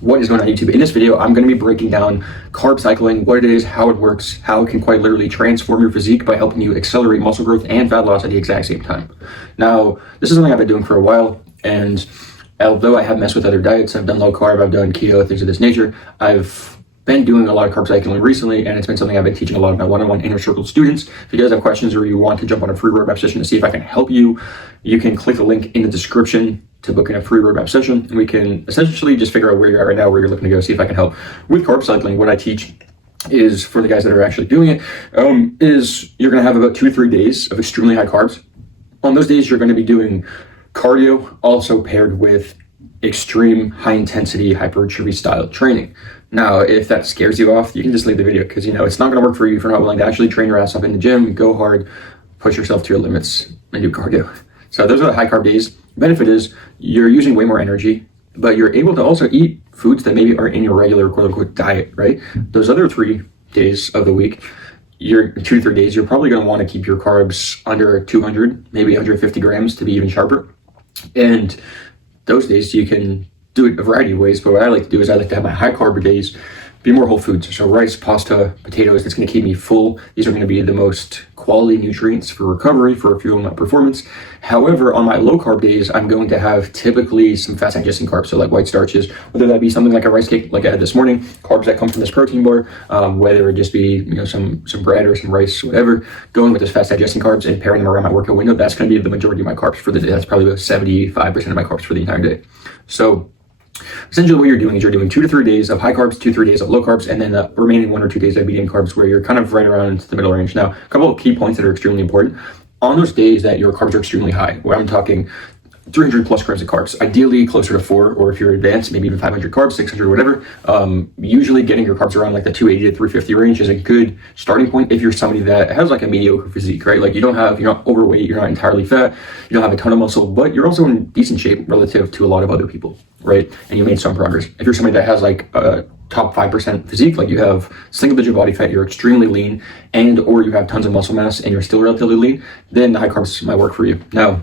What is going on YouTube? In this video, I'm going to be breaking down carb cycling, what it is, how it works, how it can quite literally transform your physique by helping you accelerate muscle growth and fat loss at the exact same time. Now, this is something I've been doing for a while, and although I have messed with other diets, I've done low carb, I've done keto, things of this nature, I've been doing a lot of carb cycling recently, and it's been something I've been teaching a lot of my one-on-one inner circle students. If you guys have questions or you want to jump on a free roadmap session to see if I can help you, you can click the link in the description to book in a free roadmap session, and we can essentially just figure out where you're at right now, where you're looking to go, see if I can help. With carb cycling, what I teach is, for the guys that are actually doing it, is you're going to have about 2 to 3 days of extremely high carbs. On those days, you're going to be doing cardio, also paired with extreme high intensity hypertrophy style training. Now, if that scares you off, you can just leave the video, because it's not going to work for you if you're not willing to actually train your ass up in the gym, go hard, push yourself to your limits, and do cardio. So those are the high carb days. The benefit is you're using way more energy, but you're able to also eat foods that maybe aren't in your regular quote unquote diet, right? Those other 3 days of the week, your 2 to 3 days, you're probably going to want to keep your carbs under 200, maybe 150 grams to be even sharper. And those days you can do it a variety of ways, but what I like to do is I like to have my high carb days be more whole foods. So rice, pasta, potatoes, that's going to keep me full. These are going to be the most quality nutrients for recovery, for fueling my performance. However, on my low carb days, I'm going to have typically some fast digesting carbs, so like white starches, whether that be something like a rice cake like I had this morning, carbs that come from this protein bar, whether it just be some bread or some rice, whatever, going with those fast digesting carbs and pairing them around my workout window. That's going to be the majority of my carbs for the day. That's probably about 75% of my carbs for the entire day. So essentially what you're doing is you're doing 2 to 3 days of high carbs, 2 to 3 days of low carbs, and then the remaining 1 or 2 days of medium carbs, where you're kind of right around the middle range. Now, a couple of key points that are extremely important. On those days that your carbs are extremely high, where I'm talking 300 plus grams of carbs, ideally closer to 4, or if you're advanced, maybe even 500 carbs, 600, whatever. Usually getting your carbs around like the 280 to 350 range is a good starting point if you're somebody that has like a mediocre physique, right? Like you're not overweight, you're not entirely fat, you don't have a ton of muscle, but you're also in decent shape relative to a lot of other people, right? And you made some progress. If you're somebody that has like a top 5% physique, like you have single digit body fat, you're extremely lean, and or you have tons of muscle mass and you're still relatively lean, then the high carbs might work for you. Now,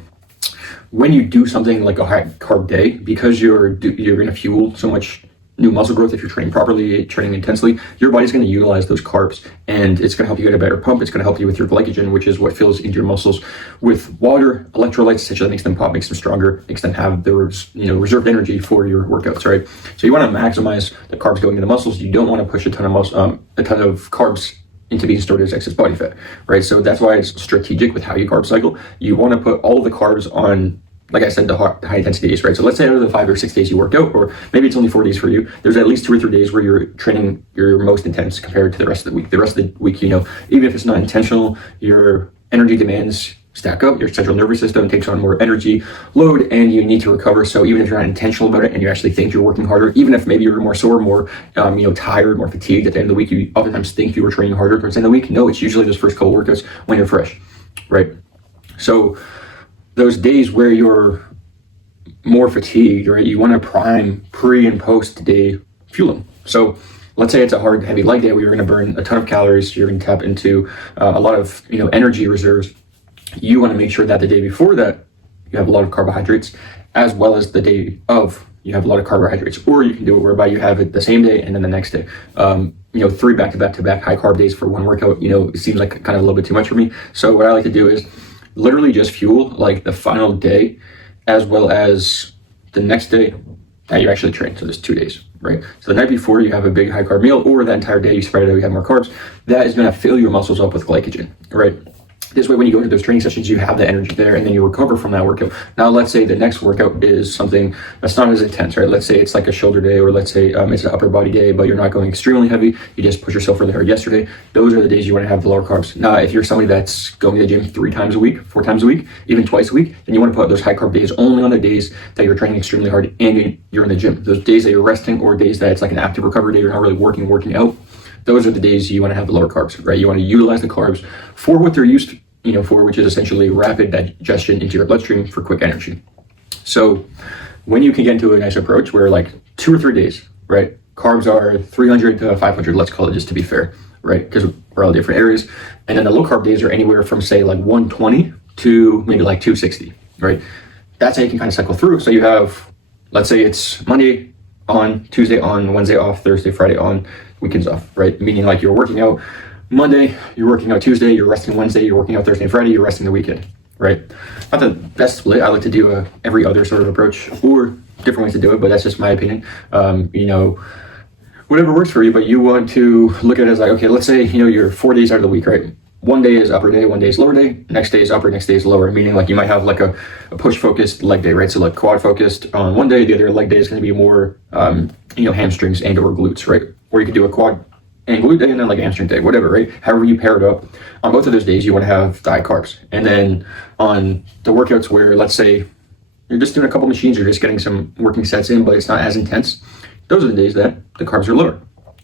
when you do something like a high carb day, because you're going to fuel so much new muscle growth if you're training properly, training intensely, your body's going to utilize those carbs, and it's going to help you get a better pump. It's going to help you with your glycogen, which is what fills into your muscles with water, electrolytes, essentially makes them pop, makes them stronger, makes them have the reserved energy for your workouts, right? So you want to maximize the carbs going into the muscles. You don't want to push a ton of carbs into being stored as excess body fat, right? So that's why it's strategic with how you carb cycle. You want to put all of the carbs on, like I said, the high intensity days, right? So let's say out of the 5 or 6 days you worked out, or maybe it's only 4 days for you, there's at least 2 or 3 days where you're training your most intense compared to the rest of the week. The rest of the week, even if it's not intentional, your energy demands stack up, your central nervous system takes on more energy load, and you need to recover. So even if you're not intentional about it and you actually think you're working harder, even if maybe you're more sore, more tired, more fatigued at the end of the week, you oftentimes think you were training harder towards the end of the week. No, it's usually those first couple workouts when you're fresh, right? So those days where you're more fatigued, right, you want to prime pre and post day fueling. So let's say it's a hard, heavy leg day where you're going to burn a ton of calories, you're going to tap into a lot of energy reserves. You want to make sure that the day before that you have a lot of carbohydrates, as well as the day of you have a lot of carbohydrates. Or you can do it whereby you have it the same day and then the next day. 3 back-to-back high carb days for one workout, it seems like kind of a little bit too much for me. So what I like to do is literally just fuel like the final day, as well as the next day that you actually train. So there's 2 days, right? So the night before you have a big high carb meal, or that entire day you spread it out, you have more carbs. That is going to fill your muscles up with glycogen, right? This way, when you go into those training sessions, you have the energy there, and then you recover from that workout. Now, let's say the next workout is something that's not as intense, right? Let's say it's like a shoulder day, or let's say it's an upper body day, but you're not going extremely heavy. You just push yourself really hard yesterday. Those are the days you want to have the lower carbs. Now, if you're somebody that's going to the gym 3 times a week, 4 times a week, even twice a week, then you want to put those high carb days only on the days that you're training extremely hard and you're in the gym. Those days that you're resting, or days that it's like an active recovery day, you're not really working out, those are the days you want to have the lower carbs, right? You want to utilize the carbs for what they're used for, which is essentially rapid digestion into your bloodstream for quick energy. So when you can get into a nice approach where like 2 or 3 days, right, carbs are 300 to 500, let's call it, just to be fair, right? Because we're all different areas. And then the low carb days are anywhere from say like 120 to maybe like 260, right? That's how you can kind of cycle through. So you have, let's say it's Monday, on, Tuesday on, Wednesday off, Thursday, Friday on, weekends off, right? Meaning like you're working out Monday, you're working out Tuesday, you're resting Wednesday, you're working out Thursday and Friday, you're resting the weekend, right? Not the best split. I like to do a every other sort of approach, or different ways to do it, but that's just my opinion. Whatever works for you, but you want to look at it as like, okay, let's say, you're 4 days out of the week, right? One day is upper day, one day is lower day, next day is upper, next day is lower, meaning like you might have like a push focused leg day, right? So like quad focused on one day, the other leg day is going to be more, hamstrings and or glutes, right? Or you could do a quad and glute day and then like hamstring day, whatever, right? However you pair it up. On both of those days, you want to have high carbs. And then on the workouts where, let's say, you're just doing a couple machines, you're just getting some working sets in, but it's not as intense. Those are the days that the carbs are lower.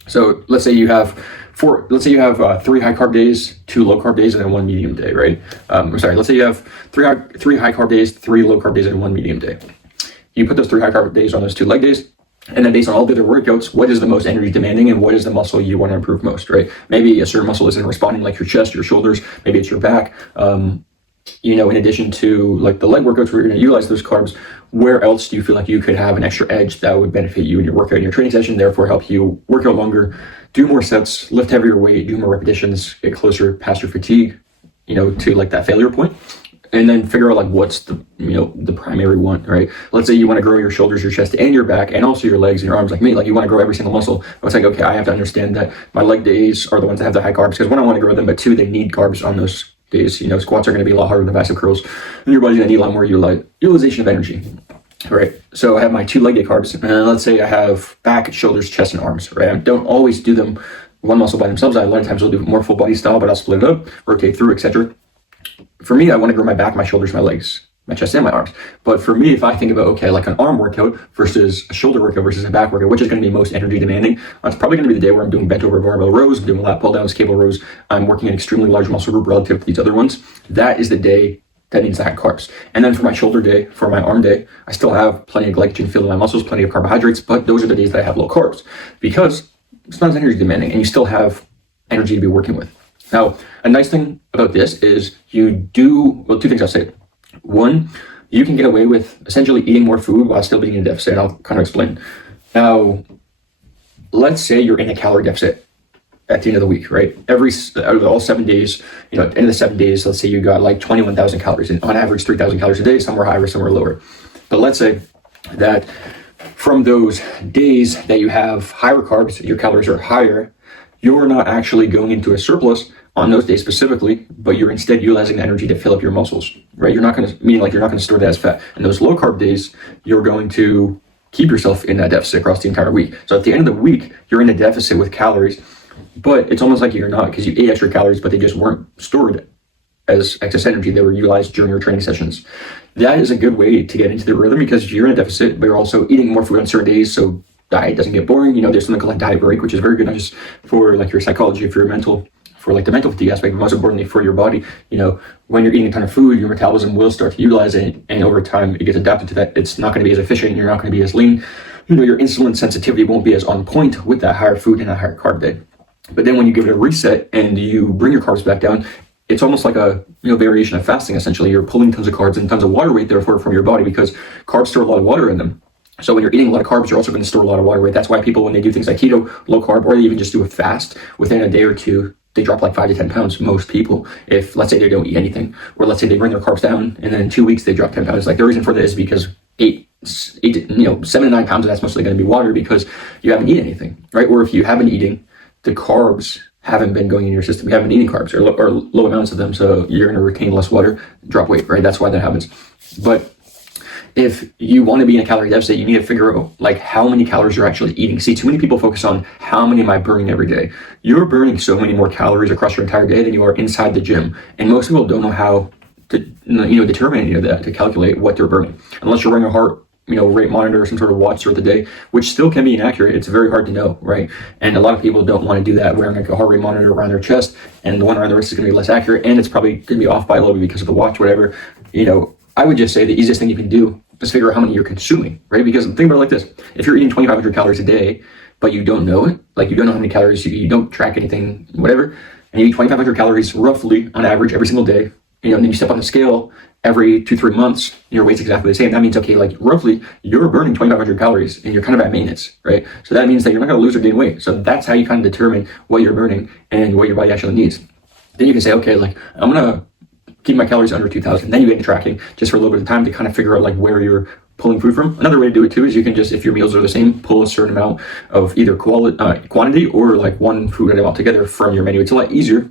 So let's say you have 3 high carb days, 2 low carb days, and then 1 medium day, right? Let's say you have three high carb days, 3 low carb days, and 1 medium day. You put those 3 high carb days on those 2 leg days, and then based on all the other workouts, what is the most energy demanding and what is the muscle you want to improve most, right? Maybe a certain muscle isn't responding, like your chest, your shoulders, maybe it's your back. In addition to like the leg workouts where you're going to utilize those carbs, where else do you feel like you could have an extra edge that would benefit you in your workout, in your training session, therefore help you work out longer, do more sets, lift heavier weight, do more repetitions, get closer past your fatigue, to like that failure point, and then figure out like what's the primary one, right? Let's say you want to grow your shoulders, your chest, and your back, and also your legs and your arms, like me. Like you want to grow every single muscle. I was like, okay, I have to understand that my leg days are the ones that have the high carbs, because one, I want to grow them, but 2, they need carbs on those days. Squats are going to be a lot harder than bicep curls, and your body's going to need a lot more utilization of energy. Right. So I have my 2 leg day carbs, and let's say I have back, shoulders, chest, and arms, right? I don't always do them one muscle by themselves. A lot of times I'll do more full body style, but I'll split it up, rotate through, etc. For me, I want to grow my back, my shoulders, my legs, my chest, and my arms. But for me, if I think about, okay, like an arm workout versus a shoulder workout versus a back workout, which is going to be most energy demanding, it's probably going to be the day where I'm doing bent over barbell rows, I'm doing lat pull downs, cable rows, I'm working an extremely large muscle group relative to these other ones. That is the day that needs to have carbs. And then for my shoulder day, for my arm day, I still have plenty of glycogen filled in my muscles, plenty of carbohydrates, but those are the days that I have low carbs because it's not as energy demanding and you still have energy to be working with. Now, a nice thing about this is 2 things I'll say. One, you can get away with essentially eating more food while still being in a deficit. I'll kind of explain. Now, let's say you're in a calorie deficit at the end of the week, right? Out of all 7 days, at the end of the 7 days, let's say you got like 21,000 calories, and on average 3,000 calories a day, somewhere higher, somewhere lower. But let's say that from those days that you have higher carbs, your calories are higher, you're not actually going into a surplus on those days specifically, but you're instead utilizing the energy to fill up your muscles, right? You're not going to store that as fat. And those low carb days, you're going to keep yourself in that deficit across the entire week. So at the end of the week, you're in a deficit with calories, but it's almost like you're not, because you ate extra calories, but they just weren't stored as excess energy. They were utilized during your training sessions. That is a good way to get into the rhythm because you're in a deficit, but you're also eating more food on certain days. So diet doesn't get boring. There's something called like diet break, which is very good, not just for like your psychology, for your mental, for like the mental fatigue aspect, but most importantly for your body. When you're eating a ton of food, your metabolism will start to utilize it, and over time it gets adapted to that. It's not going to be as efficient. You're not going to be as lean. Your insulin sensitivity won't be as on point with that higher food and a higher carb day. But then when you give it a reset and you bring your carbs back down, it's almost like a variation of fasting. Essentially, you're pulling tons of carbs and tons of water weight, therefore, from your body because carbs store a lot of water in them. So when you're eating a lot of carbs, you're also going to store a lot of water weight. That's why people, when they do things like keto, low carb, or they even just do a fast, within a day or two, they drop like 5 to 10 pounds. Most people, if let's say they don't eat anything, or let's say they bring their carbs down, and then in 2 weeks they drop 10 pounds. Like the reason for that is because 7 to 9 pounds of that's mostly going to be water because you haven't eaten anything, right? Or if you have been eating, the carbs haven't been going in your system. You haven't been eating carbs or low amounts of them, so you're going to retain less water, drop weight, right? That's why that happens. But if you want to be in a calorie deficit, you need to figure out like how many calories you're actually eating. See, too many people focus on how many am I burning every day. You're burning so many more calories across your entire day than you are inside the gym. And most people don't know how to determine any of that, to calculate what they're burning. Unless you're wearing a heart rate monitor or some sort of watch throughout the day, which still can be inaccurate. It's very hard to know, right? And a lot of people don't want to do that, wearing like a heart rate monitor around their chest, and the one around the wrist is going to be less accurate, and it's probably going to be off by a little bit because of the watch, whatever. I would just say the easiest thing you can do is figure out how many you're consuming, right? Because think about it like this: if you're eating 2,500 calories a day, but you don't know it, like you don't know how many calories you don't track anything, whatever, and you eat 2,500 calories roughly on average every single day, and then you step on the scale every 2-3 months, your weight's exactly the same. That means, okay, like roughly you're burning 2,500 calories and you're kind of at maintenance, right? So that means that you're not going to lose or gain weight. So that's how you kind of determine what you're burning and what your body actually needs. Then you can say, okay, like I'm going to keep my calories under 2,000. Then you get into tracking just for a little bit of time to kind of figure out like where you're pulling food from. Another way to do it too is you can just, if your meals are the same, pull a certain amount of either quantity or like one food item altogether from your menu. It's a lot easier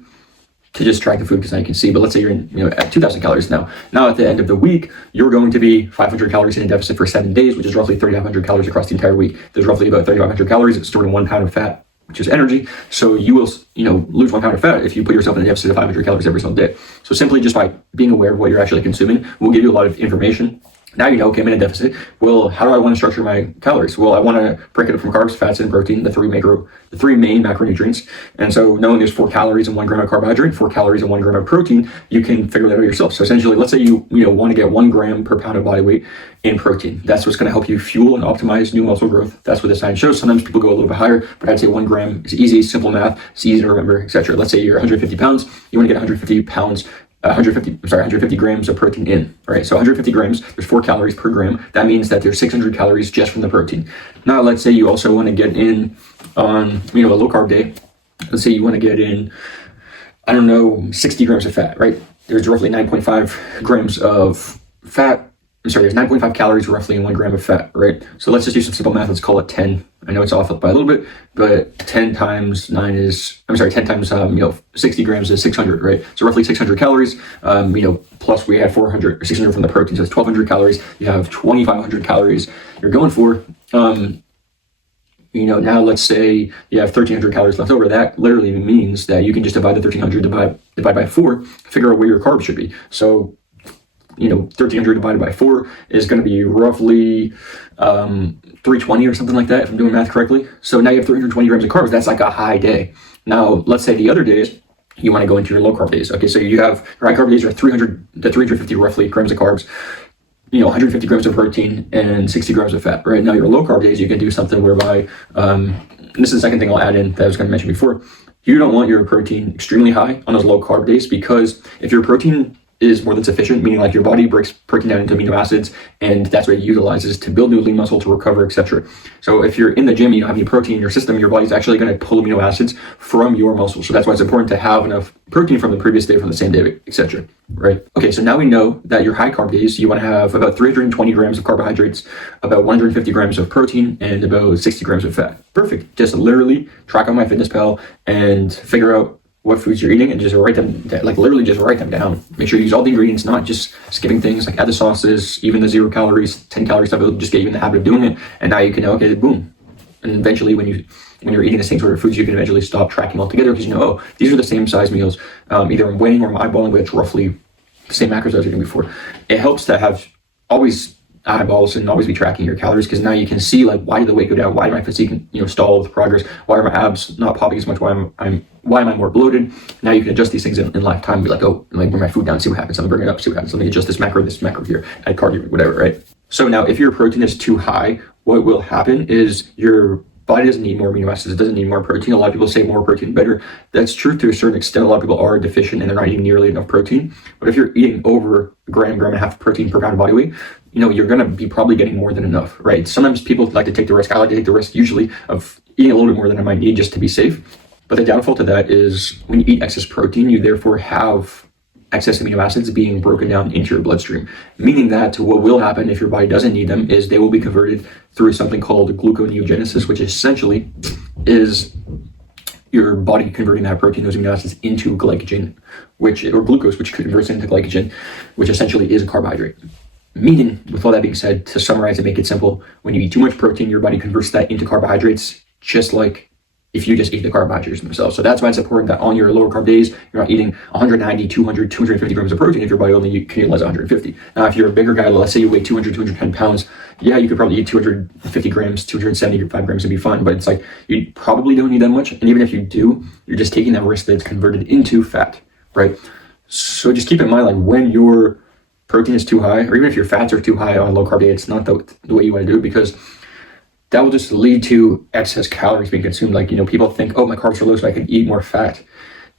to just track the food because now you can see. But let's say you're in, at 2,000 calories now. Now at the end of the week, you're going to be 500 calories in a deficit for 7 days, which is roughly 3,500 calories across the entire week. There's roughly about 3,500 calories stored in 1 pound of fat, which is energy. So you will, lose 1 pound of fat if you put yourself in a deficit of 500 calories every single day. So simply just by being aware of what you're actually consuming will give you a lot of information. Now you know, okay, I'm in a deficit. Well, how do I want to structure my calories? Well, I want to break it up from carbs, fats, and protein, the three main macronutrients. And so knowing there's 4 calories and 1 gram of carbohydrate, 4 calories and 1 gram of protein, you can figure that out yourself. So essentially, let's say you want to get 1 gram per pound of body weight in protein. That's what's going to help you fuel and optimize new muscle growth. That's what the science shows. Sometimes people go a little bit higher, but I'd say 1 gram is easy, simple math, it's easy to remember, etc. Let's say you're 150 pounds, you want to get 150 grams of protein in, right? So 150 grams, there's 4 calories per gram. That means that there's 600 calories just from the protein. Now, let's say you also want to get in on, a low carb day. Let's say you want to get in, 60 grams of fat, right? There's roughly 9.5 grams of fat. There's 9.5 calories roughly in 1 gram of fat, right? So let's just do some simple math. Let's call it 10. I know it's off by a little bit, but 10 times 60 grams is 600, right? So roughly 600 calories, plus we add 400 or 600 from the protein. So it's 1,200 calories. You have 2,500 calories you're going for. Now let's say you have 1,300 calories left over. That literally means that you can just divide the 1,300 divide by 4, figure out where your carbs should be. So 1,300 divided by 4 is going to be roughly 320 or something like that, if I'm doing math correctly. So now you have 320 grams of carbs. That's like a high day. Now, let's say the other days, you want to go into your low carb days. Okay, so you have your high carb days are 300 to 350 roughly grams of carbs, 150 grams of protein and 60 grams of fat, right? Now your low carb days, you can do something whereby, and this is the second thing I'll add in that I was going to mention before. You don't want your protein extremely high on those low carb days, because if your protein is more than sufficient, meaning like your body breaks protein down into amino acids, and that's what it utilizes to build new lean muscle, to recover, etc. So if you're in the gym, you don't have any protein in your system, your body's actually going to pull amino acids from your muscle. So that's why it's important to have enough protein from the previous day, from the same day, etc. Right? Okay, so now we know that your high carb days, you want to have about 320 grams of carbohydrates, about 150 grams of protein, and about 60 grams of fat. Perfect. Just literally track on MyFitnessPal and figure out what foods you're eating and just write them, just write them down. Make sure you use all the ingredients, not just skipping things, like add the sauces, even the 0 calories, 10 calorie stuff. It'll just get you in the habit of doing it. And now you can know, okay, boom. And eventually when you're eating the same sort of foods, you can eventually stop tracking altogether, because these are the same size meals. Either I'm weighing or I'm eyeballing, but it's roughly the same macros I was eating before. It helps to have always eyeballs and always be tracking your calories, because now you can see, like, why did the weight go down? Why did my physique stall with progress? Why are my abs not popping as much? Why am I more bloated? Now you can adjust these things in lifetime. Be like, oh, let me bring my food down, see what happens. Let me bring it up, see what happens. Let me adjust this macro here, add cardio, whatever, right? So now if your protein is too high, what will happen is your body doesn't need more amino acids. It doesn't need more protein. A lot of people say more protein better. That's true to a certain extent. A lot of people are deficient and they're not eating nearly enough protein. But if you're eating over a gram and a half of protein per pound of body weight, you're going to be probably getting more than enough, right? Sometimes people like to take the risk. I like to take the risk usually of eating a little bit more than I might need just to be safe. But the downfall to that is when you eat excess protein, you therefore have excess amino acids being broken down into your bloodstream, meaning that what will happen if your body doesn't need them is they will be converted through something called gluconeogenesis, which essentially is your body converting that protein, those amino acids, into glycogen, or glucose, which converts into glycogen, which essentially is a carbohydrate. Meaning, with all that being said, to summarize and make it simple, when you eat too much protein, your body converts that into carbohydrates, just like if you just eat the carbohydrates themselves. So that's why it's important that on your lower carb days, you're not eating 190, 200, 250 grams of protein if your body only can utilize 150. Now, if you're a bigger guy, let's say you weigh 200, 210 pounds, yeah, you could probably eat 250 grams, 275 grams and be fine, but it's like, you probably don't need that much. And even if you do, you're just taking that risk that it's converted into fat, right? So just keep in mind, like, when your protein is too high, or even if your fats are too high on a low carb day, it's not the way you want to do it, because that will just lead to excess calories being consumed. Like, people think, oh, my carbs are low, so I can eat more fat.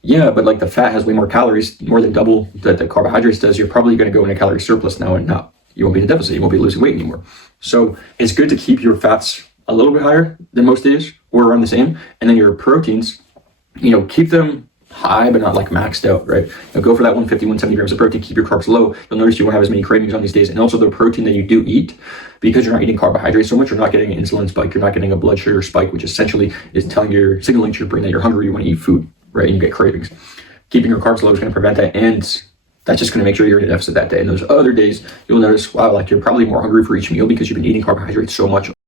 Yeah, but like the fat has way more calories, more than double that the carbohydrates does. You're probably going to go in a calorie surplus now, and not you won't be in a deficit. You won't be losing weight anymore. So it's good to keep your fats a little bit higher than most days, or around the same, and then your proteins, keep them high but not like maxed out, right? Go for that 150, 170 grams of protein. Keep your carbs low. You'll notice you won't have as many cravings on these days. And also the protein that you do eat, because you're not eating carbohydrates so much, you're not getting an insulin spike. You're not getting a blood sugar spike, which essentially is signaling to your brain that you're hungry, you want to eat food, right? And you get cravings. Keeping your carbs low is going to prevent that, and that's just going to make sure you're in a deficit that day. And those other days, you'll notice, wow, like you're probably more hungry for each meal because you've been eating carbohydrates so much